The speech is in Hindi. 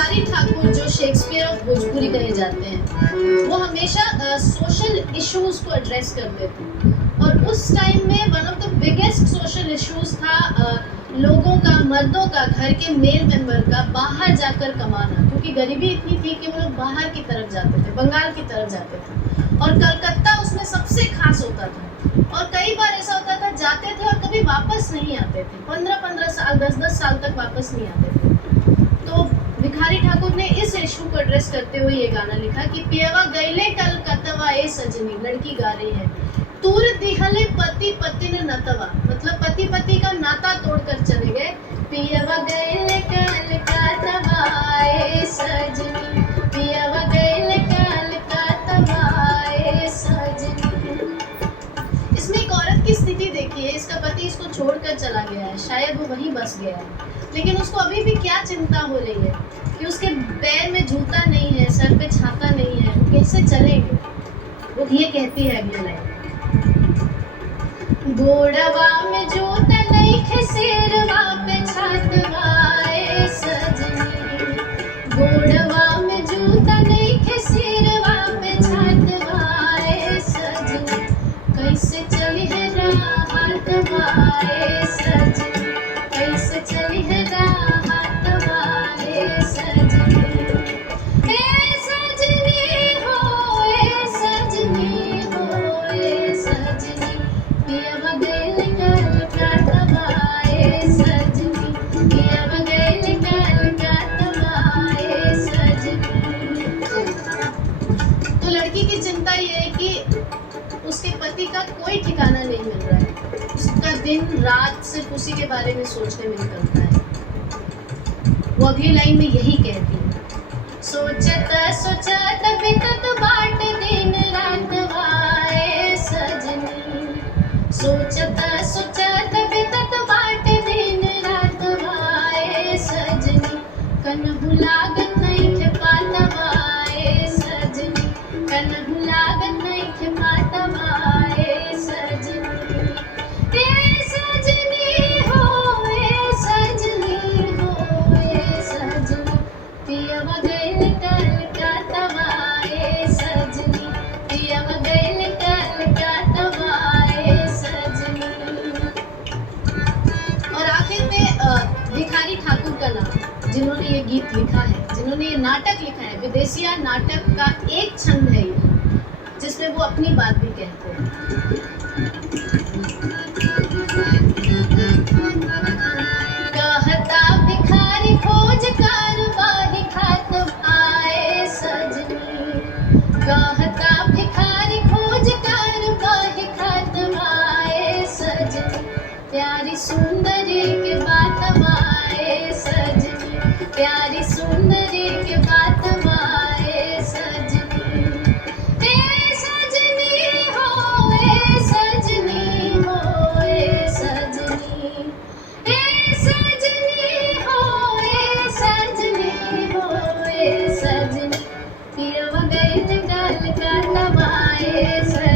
भिखारी ठाकुर जो शेक्सपियर ऑफ भोजपुरी कहे जाते हैं, वो हमेशा सोशल इश्यूज को एड्रेस करते थे। और उस टाइम में one of the biggest social issues था लोगों का, मर्दों का, घर के मेल मेंबर का बाहर जाकर कमाना, क्योंकि गरीबी इतनी थी कि वो लोग बाहर की तरफ जाते थे, बंगाल की तरफ जाते थे, और कलकत्ता उसमें सबसे खास होता था। और कई बार ऐसा होता था जाते थे और कभी वापस नहीं आते थे, 15-15 साल, 10-10 साल तक वापस नहीं आते थे। तो भिखारी ठाकुर ने इस इशू को एड्रेस करते हुए ये गाना लिखा कि पियवा गईले कलकत्तवा ए सजनी, लड़की गा रही है, तूर दिहले पति पति ने नतवा, मतलब पति पति का नाता तोड़कर चले गए। पियवा गईले कलकत्तवा ए सजनी, पियवा गईले कलकत्तवा ए सजनी। इसमें एक औरत की स्थिति देखिए, इसका पति इसको छोड़कर चला गया है, शायद वो वहीं बस गया है, लेकिन उसको अभी भी क्या चिंता हो रही है कि उसके पैर में जूता नहीं है, सर पे छाता नहीं है, वो कैसे चलेंगे। वो ये कहती है अगली लाइन, गोड़वा में जूता नहीं खे, सिरवा पे छातवा ए सजनी, गोड़वा में जूता नहीं खे, सिरवा पे छातवा ए सजनी, कैसे चली है राहतवा ए सजनी, कैसे चली है राहतवा ए सजनी, ए सजनी हो, ए सजनी हो, ए सजनी, पियवा गईले कलकत्तवा ए सजनी, पियवा गईले कलकत्तवा ए सजनी। तो लड़की की चिंता ये है कि उसके पति का कोई ठिकाना नहीं मिल रहा है, उसका दिन रात सिर्फ उसी के बारे में सोचने में निकलता है। वो अगली लाइन में यही कहती है, सोचत सोचत बीतत बाट दिन रात वाए सजनी, सोचत सोचत बीतत बाट दिन रात वाए सजनी, कन्हु लागत नहीं खे पातवा ए सजनी, कन्हु लागत नहीं खे पातवा ए सजनी, ए सजनी हो, ए सजनी हो, ए सजनी, पियवा गईले कलकत्तवा ए सजनी, पियवा गईले कलकत्तवा ए सजनी। और आखिर में भिखारी ठाकुर का नाम, जिन्होंने ये गीत लिखा है, जिन्होंने ये नाटक लिखा है, विदेशिया नाटक का एक छंद है ये, जिसमें वो अपनी बात भी कहते हैं। कहता भिखारी खोज कारवाही खातवा ए सजनी, कहता भिखारी खोज कारवाही खातवा ए सजनी, प्यारी सुंदरी के बातवा ए सजनी, प्यारी सुंदरी के बातवा ए सजनी, ए सजनी हो, ए सजनी हो, ए सजनी, ए सजनी हो, ए सजनी हो, ए सजनी, पियवा गईले कलकत्तवा ए सजनी।